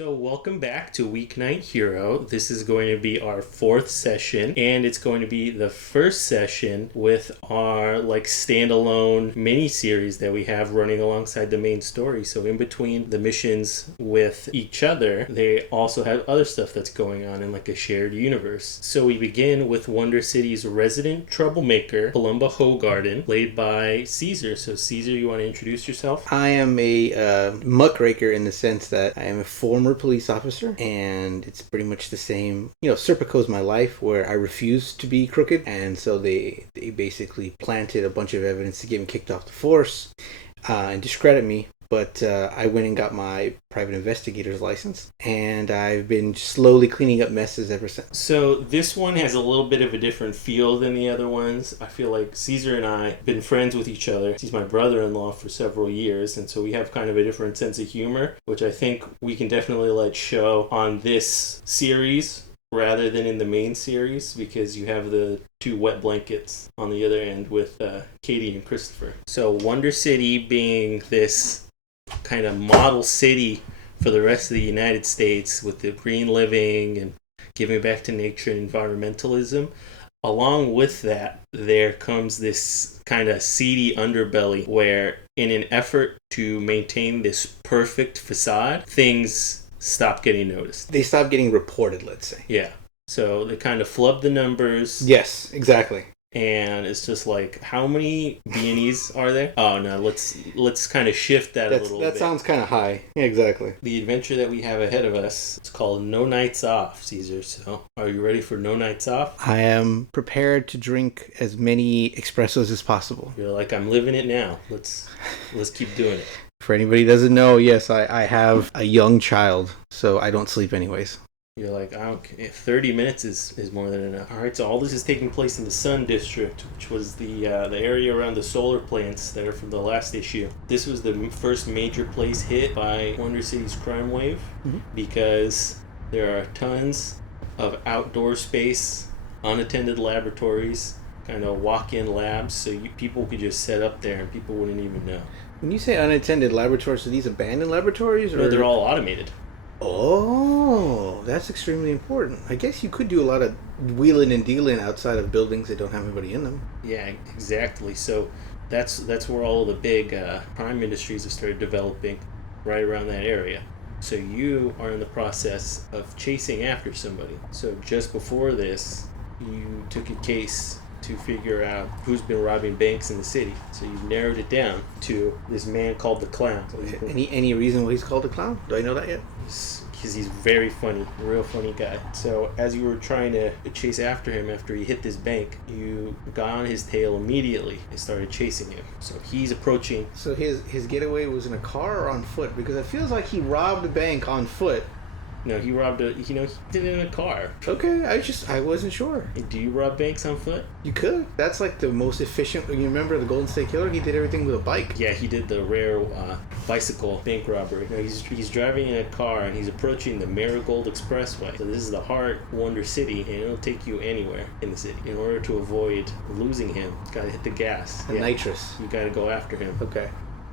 So welcome back to Weeknight Hero. This is going to be our fourth session, and it's going to be the first session with our standalone mini series that we have running alongside the main story. So in between the missions with each other, they also have other stuff that's going on in a shared universe. So we begin with Wonder City's resident troublemaker, Polumbo Hoegarden, played by Caesar. So Caesar, you want to introduce yourself? I am a muckraker in the sense that I am a former police officer, and it's pretty much the same. Serpico's my life, where I refused to be crooked, and so they basically planted a bunch of evidence to get me kicked off the force and discredit me. But I went and got my private investigator's license, and I've been slowly cleaning up messes ever since. So this one has a little bit of a different feel than the other ones. I feel like Caesar and I have been friends with each other. He's my brother-in-law for several years, and so we have kind of a different sense of humor, which I think we can definitely let show on this series rather than in the main series, because you have the two wet blankets on the other end with Katie and Christopher. So Wonder City being this kind of model city for the rest of the United States with the green living and giving back to nature and environmentalism. Along with that, there comes this kind of seedy underbelly where, in an effort to maintain this perfect facade, things stop getting noticed. They stop getting reported, let's say. Yeah. So they kind of flub the numbers. Yes, exactly. And it's just how many B&Es are there? Oh no, let's kind of shift that a little bit. That sounds kind of high. Yeah, exactly. The adventure that we have ahead of us, it's called No Nights Off, Caesar. So are you ready for No Nights Off? I am prepared to drink as many espressos as possible. You're like, I'm living it now. Let's keep doing it. For anybody who doesn't know, yes, I have a young child, so I don't sleep anyways. You're like, I don't care. 30 minutes is more than enough. All right, so all this is taking place in the Sun District, which was the area around the solar plants that are from the last issue. This was the first major place hit by Wonder City's crime wave, because there are tons of outdoor space, unattended laboratories, kind of walk-in labs, so people could just set up there and people wouldn't even know. When you say unattended laboratories, are these abandoned laboratories? Or No, they're all automated. Oh, that's extremely important. I guess you could do a lot of wheeling and dealing outside of buildings that don't have anybody in them. Yeah, exactly. So that's where all of the big crime industries have started developing, right around that area. So you are in the process of chasing after somebody. So just before this, you took a case to figure out who's been robbing banks in the city. So you narrowed it down to this man called the Clown. So any reason why he's called the Clown? Do I know that yet? Because he's very funny, a real funny guy. So as you were trying to chase after him after he hit this bank, you got on his tail immediately and started chasing him. So he's approaching. So his getaway was in a car or on foot? Because it feels like he robbed a bank on foot. No, he robbed he did it in a car. Okay, I wasn't sure. Do you rob banks on foot? You could. That's the most efficient. You remember the Golden State Killer? He did everything with a bike. Yeah, he did the rare bicycle bank robbery. No, he's driving in a car and he's approaching the Marigold Expressway. So this is the heart of Wonder City, and it'll take you anywhere in the city. In order to avoid losing him, you gotta hit the gas. Nitrous. You gotta go after him. Okay.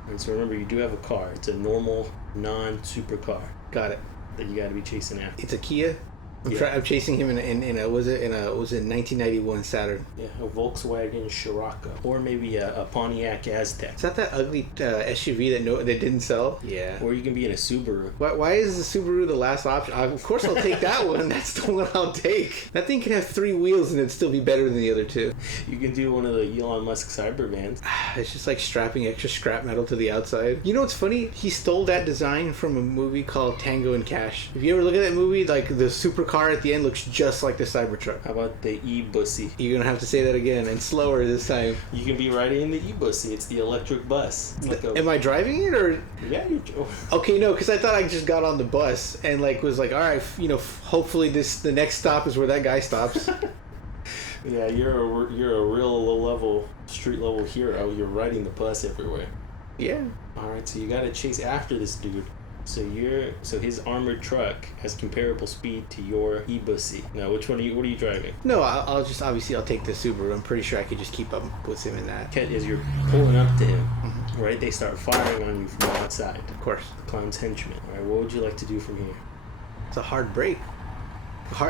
And so remember, you do have a car. It's a normal, non-super car. Got it. That you got to be chasing after. It's a Kia. I'm chasing him in a 1991 Saturn. Yeah, a Volkswagen Scirocco, or maybe a Pontiac Aztek. Is that ugly SUV that didn't sell? Yeah. Or you can be in a Subaru. Why is the Subaru the last option? Of course I'll take that one. That's the one I'll take. That thing can have 3 wheels and it'd still be better than the other 2. You can do one of the Elon Musk Cybermans. It's just like strapping extra scrap metal to the outside. You know what's funny? He stole that design from a movie called Tango and Cash. If you ever look at that movie, the supercar at the end looks just like the Cybertruck. How about the e-bussy? You're gonna have to say that again and slower this time. You can be riding in the e-bussy. It's the electric bus. Am I driving it or? Yeah, you're. Okay, no, because I thought I just got on the bus and was like, all right, hopefully the next stop is where that guy stops. Yeah, you're a real low-level, street-level hero. You're riding the bus everywhere. Yeah. All right, so you got to chase after this dude. So his armored truck has comparable speed to your e-bussy. Now, what are you driving? No, I'll take the Subaru. I'm pretty sure I could just keep up with him in that. As you're pulling up to him, right, they start firing on you from the outside. Of course. The Clown's henchmen. All right, what would you like to do from here? It's a hard break.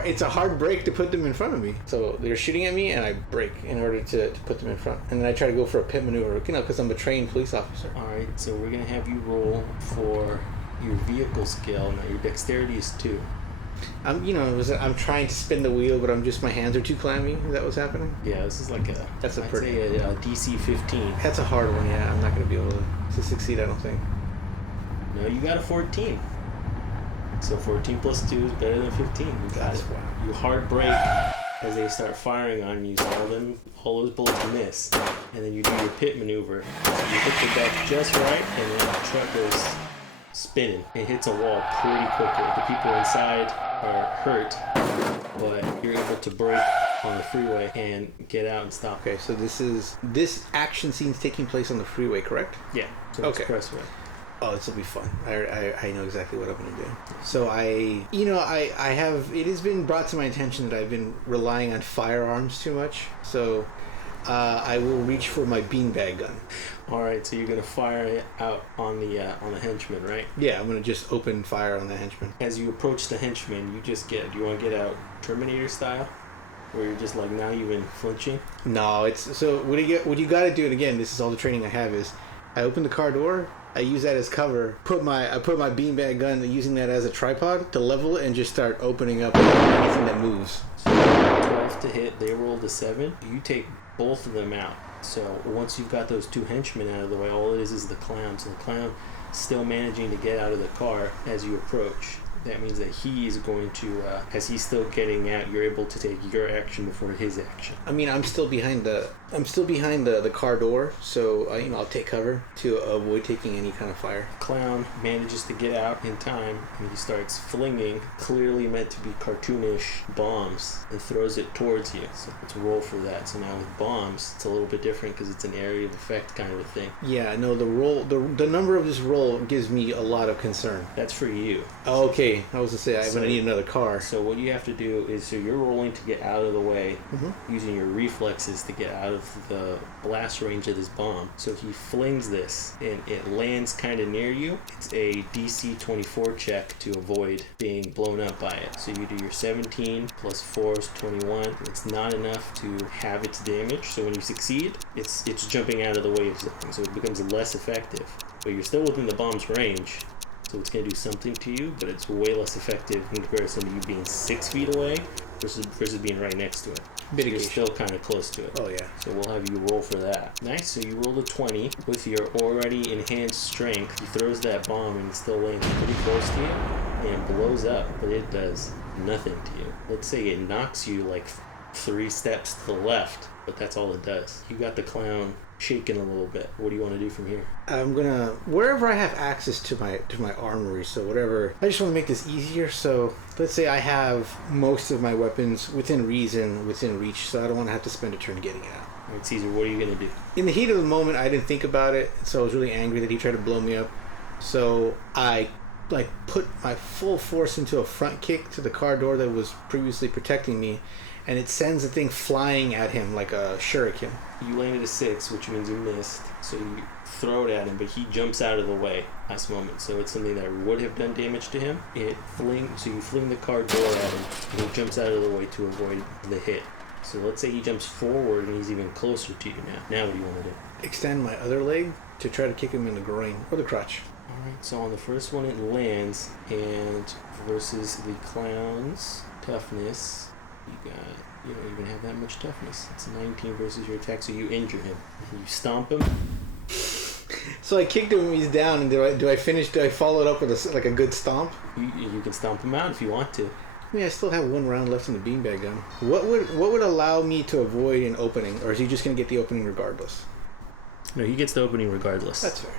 It's a hard break to put them in front of me. So they're shooting at me, and I break in order to put them in front. And then I try to go for a pit maneuver, because I'm a trained police officer. All right, so we're gonna have you roll for your vehicle skill. Now your dexterity is 2. I'm trying to spin the wheel, but my hands are too clammy. Is that what's happening? Yeah, this is like a DC 15. That's a hard one. Yeah, I'm not gonna be able to succeed. I don't think. No, you got a 14. So 14 plus 2 is better than 15. You got it. Wow. You hard break as they start firing on you. So all those bullets miss, and then you do your pit maneuver. So you hit the deck just right, and then the truck goes spinning. It hits a wall pretty quickly. The people inside are hurt, but you're able to brake on the freeway and get out and stop. Okay, so this action scene's taking place on the freeway, correct? Yeah. So okay. Expressway. Oh, this will be fun. I know exactly what I'm going to do. So I have, it has been brought to my attention that I've been relying on firearms too much. So I will reach for my beanbag gun. All right, so you're going to fire it out on the henchman, right? Yeah, I'm going to just open fire on the henchman. As you approach the henchman, do you want to get out Terminator style? Where you're just like now you've been flinching? No, what you got to do, and again, this is all the training I have, is I open the car door, I use that as cover, I put my beanbag gun, using that as a tripod to level it, and just start opening up anything that moves. So 12 to hit, they rolled a 7. You take both of them out. So once you've got those 2 henchmen out of the way, all it is the clown. So the clown still managing to get out of the car as you approach. That means that he is going to, as he's still getting out, you're able to take your action before his action. I mean, I'm still behind the car door, so I'll take cover to avoid taking any kind of fire. Clown manages to get out in time, and he starts flinging clearly meant to be cartoonish bombs and throws it towards you. So let's roll for that. So now with bombs, it's a little bit different because it's an area of effect kind of a thing. Yeah, no, the number of this roll gives me a lot of concern. That's for you. Oh, okay. I was going to say, I'm going to need another car. So what you have to do is, so you're rolling to get out of the way, using your reflexes to get out of the blast range of this bomb. So he flings this, and it lands kind of near you. It's a DC 24 check to avoid being blown up by it. So you do your 17 plus 4 is 21. It's not enough to have its damage. So when you succeed, it's jumping out of the way of something. So it becomes less effective. But you're still within the bomb's range. So it's going to do something to you, but it's way less effective in comparison to you being 6 feet away versus being right next to it. So you're still kind of close to it. Oh, yeah. So we'll have you roll for that. Nice. So you rolled a 20 with your already enhanced strength. He throws that bomb and it still lands pretty close to you and blows up, but it does nothing to you. Let's say it knocks you like 3 steps to the left, but that's all it does. You got the clown shaking a little bit. What do you want to do from here? I'm gonna, wherever I have access to my armory, so whatever, I just want to make this easier. So let's say I have most of my weapons within reason, within reach, so I don't want to have to spend a turn getting it out. All right, Caesar, what are you gonna do? In the heat of the moment, I didn't think about it, so I was really angry that he tried to blow me up. So I put my full force into a front kick to the car door that was previously protecting me, and it sends the thing flying at him like a shuriken. You landed a 6, which means you missed. So you throw it at him, but he jumps out of the way last moment. So it's something that would have done damage to him. So you fling the car door at him, and he jumps out of the way to avoid the hit. So let's say he jumps forward and he's even closer to you now. Now what do you want to do? Extend my other leg to try to kick him in the groin or the crotch. Alright, so on the first one it lands, and versus the clown's toughness, you don't even have that much toughness. It's a 19 versus your attack, so you injure him. You stomp him. So I kicked him when he's down, and do I follow it up with a good stomp? You can stomp him out if you want to. I mean, I still have 1 round left in the beanbag gun. What would allow me to avoid an opening, or is he just going to get the opening regardless? No, he gets the opening regardless. That's fair.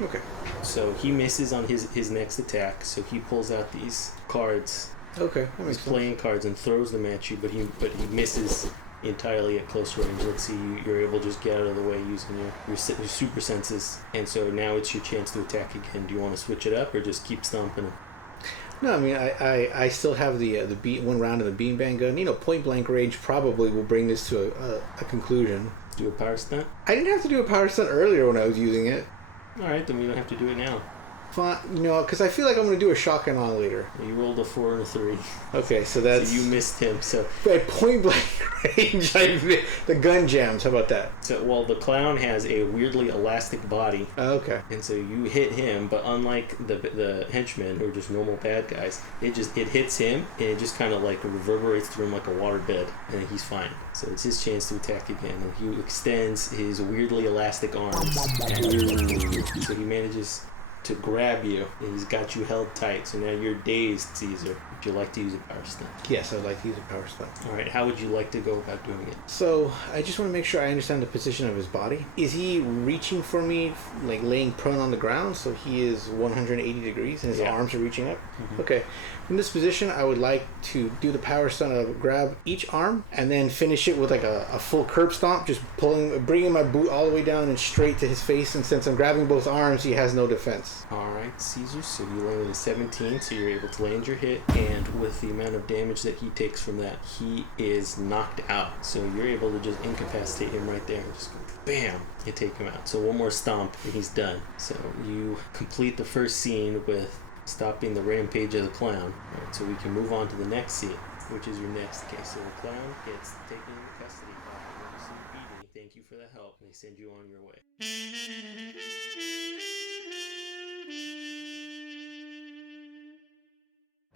Okay. So he misses on his next attack, so he pulls out these cards. Okay, that makes He's playing cards and throws them at you, but he misses entirely at close range. Let's see, you're able to just get out of the way using your super senses, and so now it's your chance to attack again. Do you want to switch it up or just keep stomping him? No, I mean, I still have the 1 round of the beanbag gun. Point blank range probably will bring this to a conclusion. Do a power stunt? I didn't have to do a power stunt earlier when I was using it. Alright, then we don't have to do it now. Fine, because I feel like I'm going to do a shotgun on later. You rolled a 4 and a 3. Okay, so that's... So you missed him, so... At point blank range, the gun jams. How about that? So, well, the clown has a weirdly elastic body. Oh, okay. And so you hit him, but unlike the henchmen, who are just normal bad guys, it hits him, and it just kind of like reverberates through him like a waterbed, and he's fine. So it's his chance to attack again, and he extends his weirdly elastic arms. So he manages to grab you, and he's got you held tight. So now you're dazed, Caesar. Would you like to use a power stunt? Yes, I'd like to use a power stunt. All right, how would you like to go about doing it? So I just want to make sure I understand the position of his body. Is he reaching for me, like laying prone on the ground, so he is 180 degrees and his arms are reaching up? Mm-hmm. Okay. In this position, I would like to do the power stunt of grab each arm and then finish it with like a full curb stomp, just bringing my boot all the way down and straight to his face. And since I'm grabbing both arms, he has no defense. All right, Caesar. So you landed a 17, so you're able to land your hit, and with the amount of damage that he takes from that, he is knocked out. So you're able to just incapacitate him right there and just go bam, you take him out. So one more stomp and he's done. So you complete the first scene with stopping the rampage of the clown. All right, so we can move on to the next scene, which is your next case. So the clown gets taken into custody by emergency PD. Thank you for the help. They send you on your way.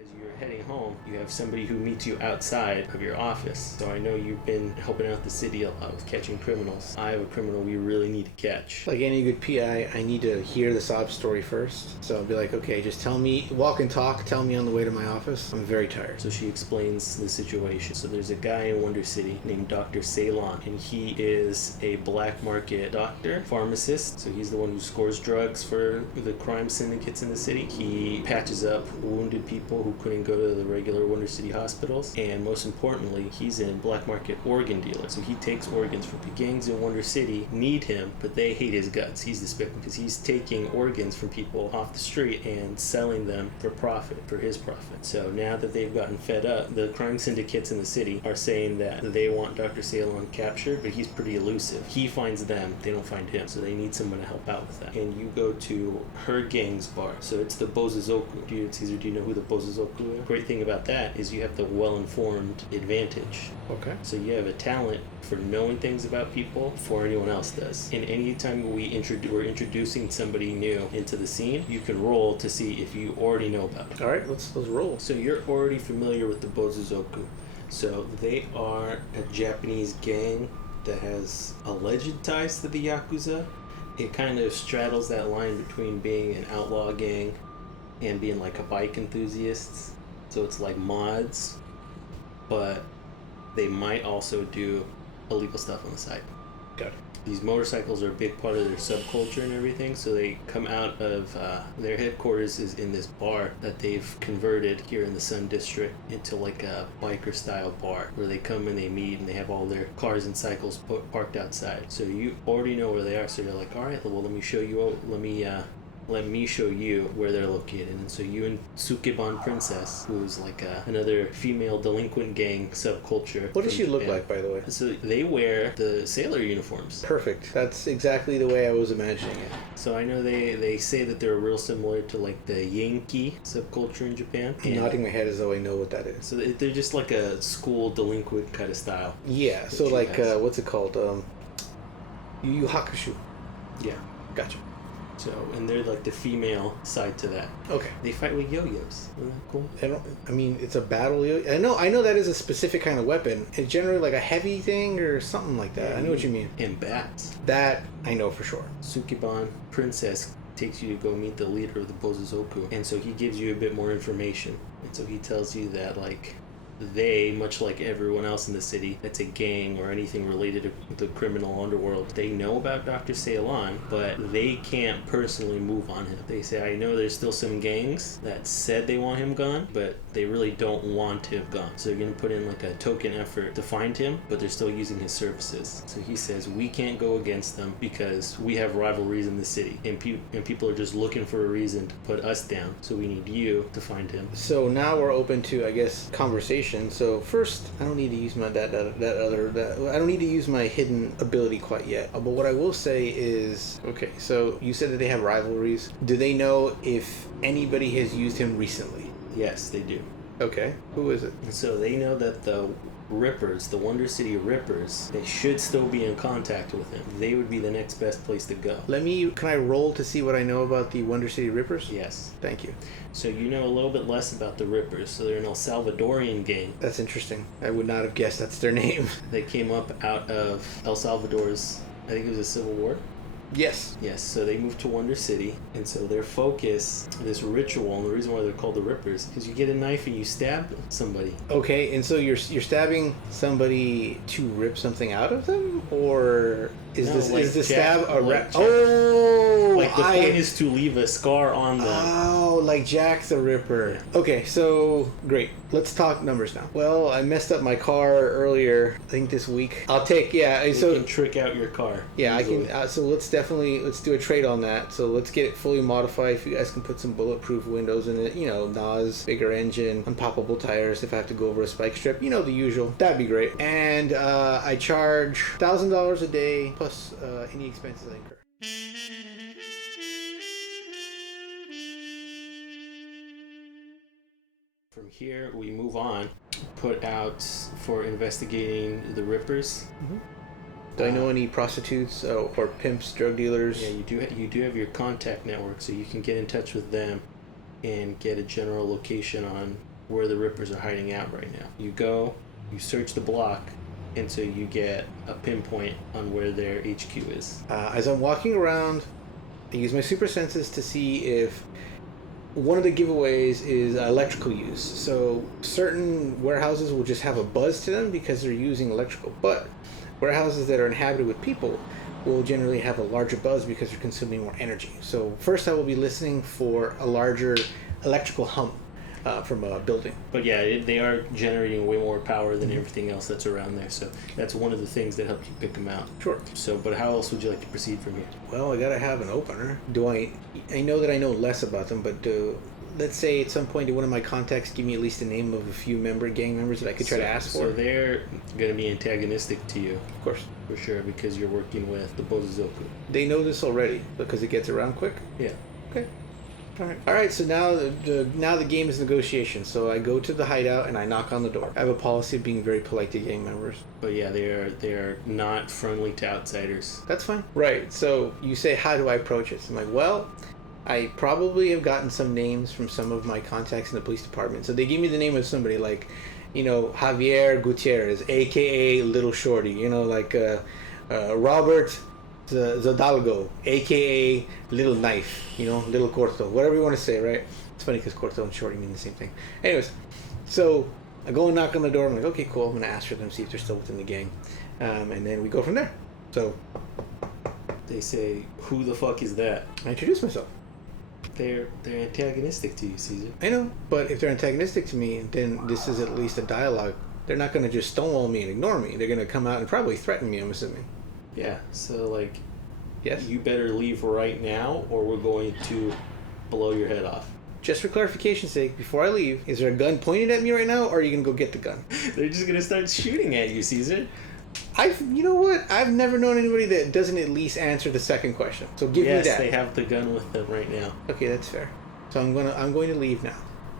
As you're heading home, you have somebody who meets you outside of your office. So I know you've been helping out the city a lot with catching criminals. I have a criminal we really need to catch. Like any good PI, I need to hear the sob story first. So I'll be like, okay, just tell me, walk and talk, tell me on the way to my office. I'm very tired. So she explains the situation. So there's a guy in Wonder City named Doctor Ceylon, and he is a black market doctor, pharmacist. So he's the one who scores drugs for the crime syndicates in the city. He patches up wounded people who couldn't go to the regular Wonder City hospitals, and most importantly, he's a black market organ dealer. So he takes organs from the gangs in Wonder City, need him, but they hate his guts. He's despicable because he's taking organs from people off the street and selling them for profit, for his profit. So now that they've gotten fed up, the crime syndicates in the city are saying that they want Dr. Ceylon captured, but he's pretty elusive. He finds them, they don't find him, so they need someone to help out with that. And you go to her gang's bar. So it's the Bozazoku. Caesar, do you know who the Bozazoku is? Great thing about that is you have the well-informed advantage. Okay. So you have a talent for knowing things about people before anyone else does. And anytime we're introducing somebody new into the scene, you can roll to see if you already know about them. All right, let's roll. So you're already familiar with the Bozazoku. So they are a Japanese gang that has alleged ties to the Yakuza. It kind of straddles that line between being an outlaw gang and being like a bike enthusiast. So it's like mods, but they might also do illegal stuff on the side. Got it. These motorcycles are a big part of their subculture and everything, so they come out of their headquarters is in this bar that they've converted here in the Sun District into like a biker style bar where they come and they meet and they have all their cars and cycles parked outside. So you already know where they are, so you're like, all right, well, let me show you where they're located. And so you and Sukeban Princess, who's like another female delinquent gang subculture. What does she look Japan. like, by the way? So they wear the sailor uniforms. Perfect. That's exactly the way I was imagining it. So I know they say that they're real similar to like the Yankee subculture in Japan. I'm nodding my head as though I know what that is. So they're just like a school delinquent kind of style. Yeah, so like, what's it called? Yu Yu Hakusho. Yeah. Gotcha. So, and they're like the female side to that. Okay. They fight with yo-yos. Isn't that cool? I mean, it's a battle yo-yo. I know that is a specific kind of weapon. It's generally like a heavy thing or something like that. I know what you mean. And bats. That I know for sure. Sukeban Princess takes you to go meet the leader of the Bozazoku. And so he gives you a bit more information. And so he tells you that, like, they, much like everyone else in the city that's a gang or anything related to the criminal underworld, they know about Dr. Ceylon, but they can't personally move on him. They say, I know there's still some gangs that said they want him gone, but they really don't want him gone. So they're going to put in like a token effort to find him, but they're still using his services. So he says, we can't go against them because we have rivalries in the city, and people are just looking for a reason to put us down. So we need you to find him. So now we're open to, I guess, conversation question. So first, I don't need to use my I don't need to use my hidden ability quite yet. But what I will say is, okay, so you said that they have rivalries. Do they know if anybody has used him recently? Yes, they do. Okay, who is it? So they know that the Rippers, the Wonder City Rippers, they should still be in contact with him. They would be the next best place to go. Can I roll to see what I know about the Wonder City Rippers? Yes. Thank you. So you know a little bit less about the Rippers. So they're an El Salvadorian gang. That's interesting. I would not have guessed that's their name. They came up out of El Salvador's, I think it was a civil war. Yes. Yes, so they moved to Wonder City, and so their focus, this ritual, and the reason why they're called the Rippers, is you get a knife and you stab somebody. Okay, and so you're stabbing somebody to rip something out of them, or is the stab a Oh, like the point is to leave a scar on them. Oh, like Jack the Ripper. Yeah. Okay, so great. Let's talk numbers now. Well, I messed up my car earlier. I think this week. I'll take You can trick out your car. Yeah, easily. I can. So let's do a trade on that. So let's get it fully modified. If you guys can put some bulletproof windows in it, NOS, bigger engine, unpoppable tires. If I have to go over a spike strip, the usual. That'd be great. And I charge $1,000 a day plus any expenses I incur. From here, we move on. Put out for investigating the Rippers. Mm-hmm. Do I know any prostitutes or pimps, drug dealers? Yeah, you do have your contact network, so you can get in touch with them and get a general location on where the Rippers are hiding out right now. You go, you search the block, and so you get a pinpoint on where their HQ is. As I'm walking around, I use my super senses to see if one of the giveaways is electrical use. So certain warehouses will just have a buzz to them because they're using electrical, but warehouses that are inhabited with people will generally have a larger buzz because they're consuming more energy. So first I will be listening for a larger electrical hum from a building. But yeah, they are generating way more power than everything else that's around there. So that's one of the things that help you pick them out. Sure. So, but how else would you like to proceed from here? Well, I gotta have an opener. I know that I know less about them, but let's say at some point, do one of my contacts give me at least the name of a few gang members that I could try to ask for? So they're going to be antagonistic to you. Of course. For sure, because you're working with the Bozuzoku. They know this already, because it gets around quick? Yeah. Okay. All right. So now the game is negotiation. So I go to the hideout and I knock on the door. I have a policy of being very polite to gang members. But yeah, they are not friendly to outsiders. That's fine. Right. So you say, how do I approach it? So I'm like, well, I probably have gotten some names from some of my contacts in the police department. So they give me the name of somebody like, Javier Gutierrez, a.k.a. Little Shorty. Robert Zadalgo, a.k.a. Little Knife, Little Corto, whatever you want to say, right? It's funny because Corto and Shorty mean the same thing. Anyways, so I go and knock on the door. I'm like, okay, cool. I'm going to ask for them, see if they're still within the gang. And then we go from there. So they say, who the fuck is that? I introduce myself. They're antagonistic to you, Caesar. I know, but if they're antagonistic to me, then this is at least a dialogue. They're not going to just stonewall me and ignore me. They're going to come out and probably threaten me, I'm assuming. Yeah, so yes, you better leave right now or we're going to blow your head off. Just for clarification's sake, before I leave, is there a gun pointed at me right now, or are you going to go get the gun? They're just going to start shooting at you, Caesar. You know what? I've never known anybody that doesn't at least answer the second question. So give me that. Yes, they have the gun with them right now. Okay, that's fair. So I'm going to leave now.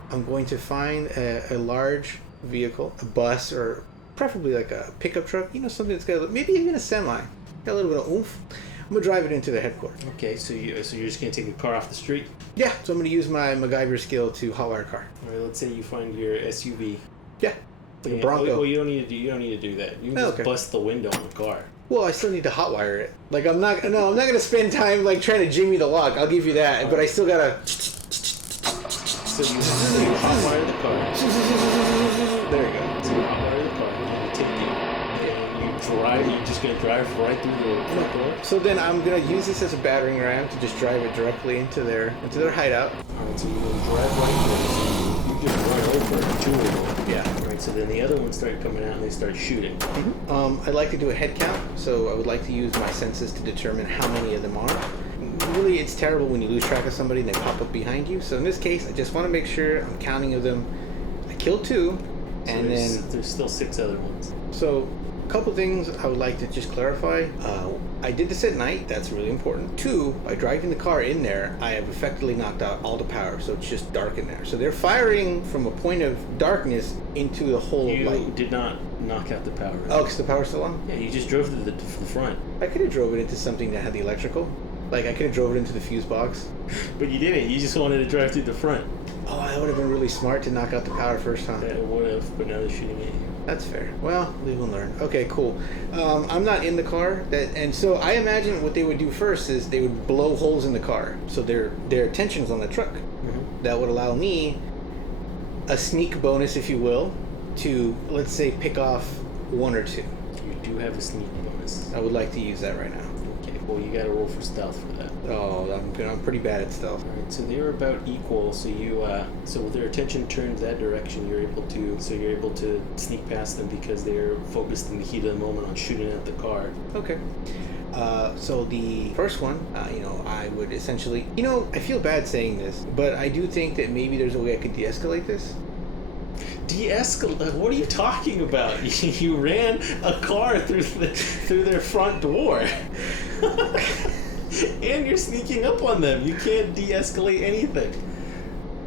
I'm going to find a large vehicle, a bus, or preferably like a pickup truck. Something that's got maybe even a semi. Got a little bit of oomph. I'm going to drive it into the headquarters. Okay, so you're just going to take a car off the street? Yeah, so I'm going to use my MacGyver skill to hotwire a car. All right, let's say you find your SUV. Yeah. Like a Bronco. Well, you don't need to do that. You can just bust the window on the car. Well, I still need to hotwire it. I'm not going to spend time trying to jimmy the lock. I'll give you that, but I still got to. So you hotwire the car. There you go. So you hotwire the car, and you take you're just going to drive right through the front door? So then I'm going to use this as a battering ram to just drive it directly into their hideout. Alright, so you're going to drive right through. You just run over two of them. Yeah. Alright, so then the other ones start coming out and they start shooting. Mm-hmm. I'd like to do a head count, so I would like to use my senses to determine how many of them are. Really, it's terrible when you lose track of somebody and they pop up behind you. So in this case, I just want to make sure I'm counting of them. I killed 2, And then there's still 6 other ones. So, a couple things I would like to just clarify. I did this at night. That's really important. 2, by driving the car in there, I have effectively knocked out all the power, so it's just dark in there. So they're firing from a point of darkness into the whole light. You did not knock out the power. Oh, because the power's still on? Yeah, you just drove to the front. I could have drove it into something that had the electrical. Like, I could have drove it into the fuse box. But you didn't. You just wanted to drive through the front. Oh, that would have been really smart to knock out the power first, huh? Yeah, it would have, but now they're shooting at you. That's fair. Well, live and learn. Okay, cool. I'm not in the car, and so I imagine what they would do first is they would blow holes in the car, so their attention's on the truck. Mm-hmm. That would allow me a sneak bonus, if you will, to, let's say, pick off 1 or 2. You do have a sneak bonus. I would like to use that right now. Okay, well, you got to roll for stealth for that. Oh, I'm pretty bad at stealth. All right, so they are about equal. So so with their attention turned that direction, you're able to sneak past them because they're focused in the heat of the moment on shooting at the car. Okay. So the first one, I would essentially, I feel bad saying this, but I do think that maybe there's a way I could de-escalate this. De-escalate? What are you talking about? You ran a car through their front door. And you're sneaking up on them. You can't de-escalate anything.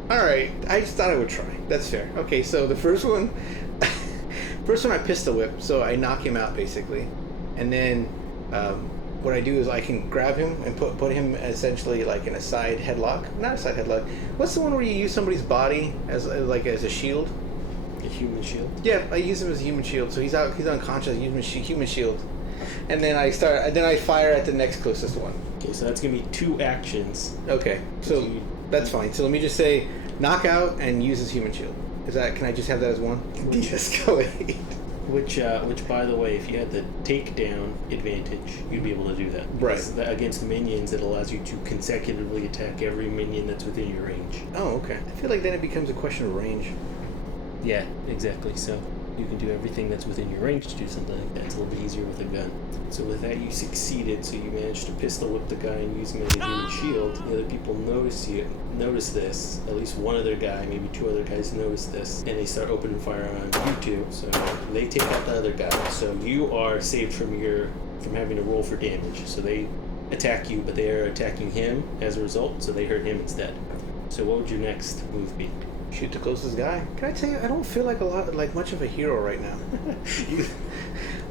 Alright, I just thought I would try. That's fair. Okay, so the first one I pistol whip, so I knock him out basically. And then what I do is I can grab him and put him essentially like in a side headlock. Not a side headlock. What's the one where you use somebody's body as a shield? A human shield? Yeah, I use him as a human shield. So he's unconscious, I use him as human shield. And then I fire at the next closest one. Okay, so that's gonna be 2 actions. Okay, so that's fine. So let me just say, knock out and use his human shield. Can I just have that as 1? De-escalate. Which, by the way, if you had the takedown advantage, you'd be able to do that. Right. Against minions, it allows you to consecutively attack every minion that's within your range. Oh, okay. I feel like then it becomes a question of range. Yeah, exactly. So you can do everything that's within your range to do something like that. It's a little bit easier with a gun. So with that, you succeeded. So you managed to pistol whip the guy and use him as a human shield. The other people notice this. At least one other guy, maybe 2 other guys notice this, and they start opening fire on you 2. So they take out the other guy. So you are saved from having to roll for damage. So they attack you, but they are attacking him as a result. So they hurt him instead. So what would your next move be? Shoot the closest guy. Can I tell you, I don't feel like much of a hero right now.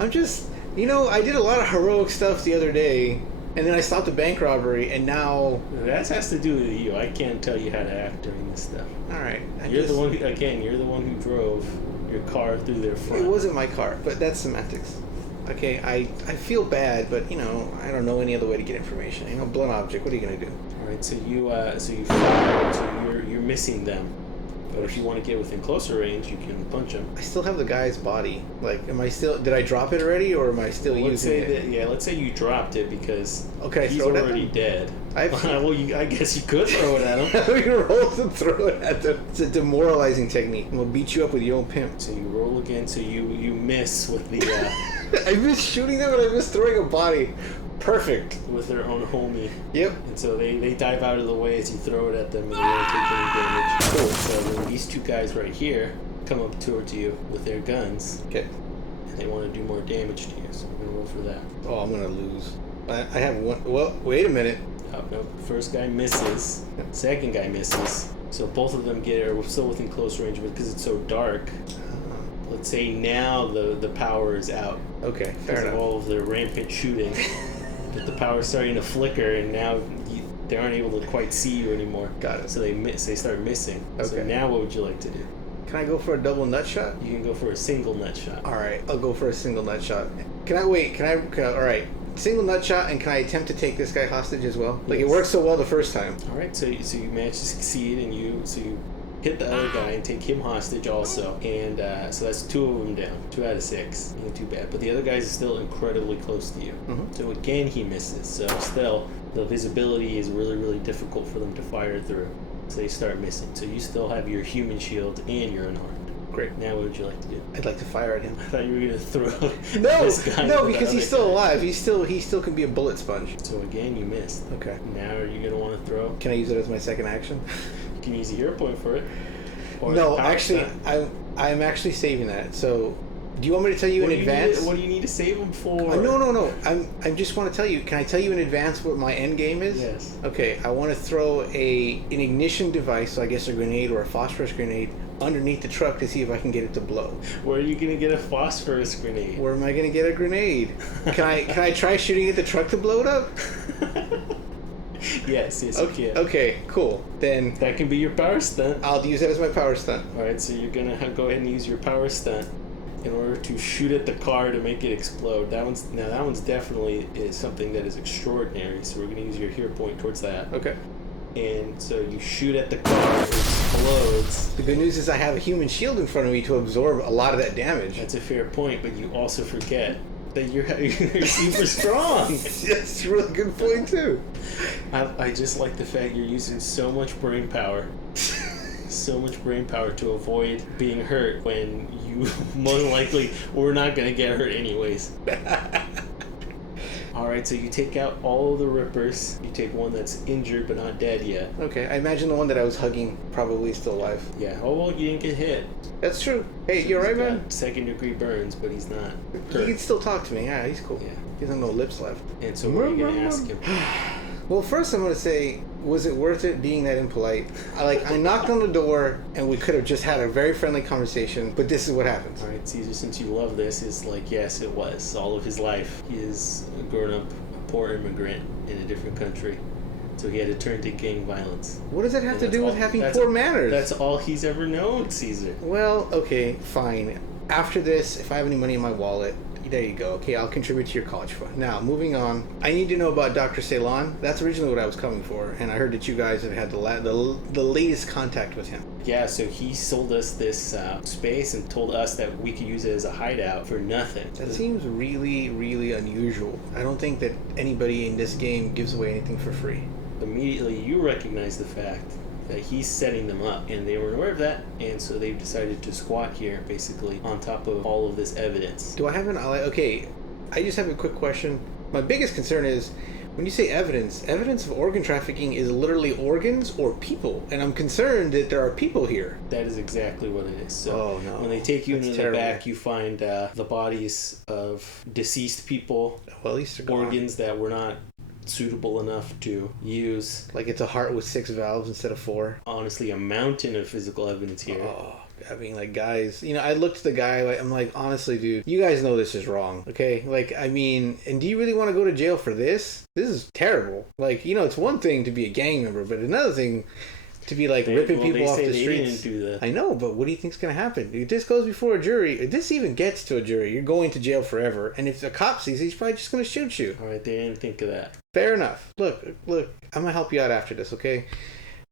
I'm just, I did a lot of heroic stuff the other day, and then I stopped a bank robbery, and now... That has to do with you. I can't tell you how to act during this stuff. Alright. You're the one who drove your car through their front. It wasn't my car, but that's semantics. Okay, I feel bad, but, I don't know any other way to get information. Blunt object, what are you going to do? Alright, so you fire, so you're missing them. But if you want to get within closer range, you can punch him. I still have the guy's body. Like, did I drop it already, or am I still using it? Let's say you dropped it because he's throw it already dead. I guess you could throw it at him. We can roll to throw it at them. It's a demoralizing technique. I'm going to beat you up with your own pimp. So you roll again, so you miss with the... I missed shooting them, and I missed throwing a body. Perfect. With their own homie. Yep. And so they dive out of the way as you throw it at them, and they don't take any damage. Cool. So then these 2 guys right here come up towards you with their guns. Okay. And they want to do more damage to you, so we're going to roll for that. Oh, I'm going to lose. I have one. Well, wait a minute. Oh, no. First guy misses. Second guy misses. So both of them are still within close range, but because it's so dark... Let's say now the power is out. Okay, fair enough. Because of all of their rampant shooting. But the power's starting to flicker, and now they aren't able to quite see you anymore. Got it. So they start missing. Okay. So now what would you like to do? Can I go for a double nut shot? You can go for a single nut shot. All right, I'll go for a single nut shot. All right, single nut shot, and can I attempt to take this guy hostage as well? Like, yes. It worked so well the first time. All right, so you managed to succeed, and you hit the other guy and take him hostage also, and so that's 2 of them down. 2 out of 6, ain't too bad. But the other guy's still incredibly close to you. Mm-hmm. So again, he misses. So still, the visibility is really, really difficult for them to fire through. So they start missing. So you still have your human shield and you're unarmed. Great. Now what would you like to do? I'd like to fire at him. I thought you were gonna throw this guy. No, because he's still alive. He still can be a bullet sponge. So again, you missed. Okay. Now are you gonna want to throw? Can I use it as my second action? You can use a hero point for it. Or the No, power actually, stunt? I'm actually saving that. So, do you want me to tell you in advance? What do you need to save them for? No. I just want to tell you. Can I tell you in advance what my end game is? Yes. Okay, I want to throw an ignition device, so I guess a grenade or a phosphorus grenade, underneath the truck to see if I can get it to blow. Where are you gonna get a phosphorus grenade? Where am I gonna get a grenade? Can I try shooting at the truck to blow it up? Yes, you can. Okay, cool. Then That can be your power stunt. I'll use that as my power stunt. All right, so you're gonna go ahead and use your power stunt in order to shoot at the car to make it explode. That one's definitely is something that is extraordinary. So we're gonna use your hero point towards that. Okay. And so you shoot at the car, it explodes. The good news is I have a human shield in front of me to absorb a lot of that damage. That's a fair point, but you also forget that you're super strong. That's a really good point too. I just like the fact you're using so much brain power. So much brain power to avoid being hurt when you most likely were not going to get hurt anyways. Alright, so you take out all of the rippers. You take one that's injured but not dead yet. Okay, I imagine the one that I was hugging probably still alive. Yeah, oh well, you didn't get hit. That's true. Hey, So you alright, he's got man? second-degree burns, but he's not He hurt. can still talk to me. Yeah, he's cool. Yeah. He doesn't have no lips left. And so what are you going to ask him? Well, first I'm going to say, was it worth it being that impolite? I knocked on the door and we could have just had a very friendly conversation, but this is what happens. Alright, Caesar, since you love this, is like, yes, it was. All of his life, he is a grown-up, a poor immigrant in a different country. So he had to turn to gang violence. What does that have And to that's do with all- having that's- poor manners? That's all he's ever known, Caesar. Well, okay, fine. After this, if I have any money in my wallet, there you go. Okay, I'll contribute to your college fund. Now, moving on. I need to know about Doctor Ceylon. That's originally what I was coming for, and I heard that you guys have had the latest contact with him. Yeah, so he sold us this space and told us that we could use it as a hideout for nothing. That seems really, really unusual. I don't think that anybody in this game gives away anything for free. Immediately, you recognize the fact that he's setting them up, and they were aware of that, and so they've decided to squat here, basically, on top of all of this evidence. Do I have an ally? Okay, I just have a quick question. My biggest concern is, when you say evidence of organ trafficking is literally organs or people, and I'm concerned that there are people here. That is exactly what it is. So Oh, no. when they take you That's into terrible. the back, you find the bodies of deceased people, Well, at least they're gone. organs that were not suitable enough to use. Like it's a heart with 6 valves instead of 4. Honestly, a mountain of physical evidence here. Oh, I mean, like, guys, I looked at the guy, I'm like, honestly, dude, you guys know this is wrong, okay? Like, I mean, and do you really want to go to jail for this? This is terrible. Like, it's one thing to be a gang member, but another thing to be, like, ripping people off the streets. They didn't do that. I know, but what do you think's going to happen? If this goes before a jury, if this even gets to a jury, you're going to jail forever. And if the cop sees it, he's probably just going to shoot you. All right, they didn't think of that. Fair enough. Look, I'm going to help you out after this, okay?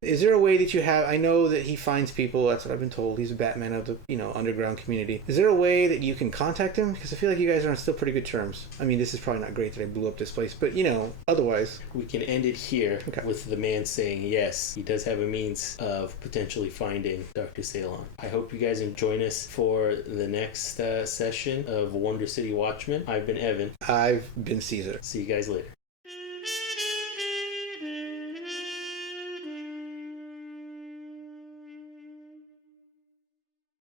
Is there a way that you have... I know that he finds people. That's what I've been told. He's a Batman of the, underground community. Is there a way that you can contact him? Because I feel like you guys are on still pretty good terms. I mean, this is probably not great that I blew up this place, but, otherwise... We can end it here Okay. with the man saying, yes, he does have a means of potentially finding Dr. Ceylon. I hope you guys join us for the next session of Wonder City Watchmen. I've been Evan. I've been Caesar. See you guys later.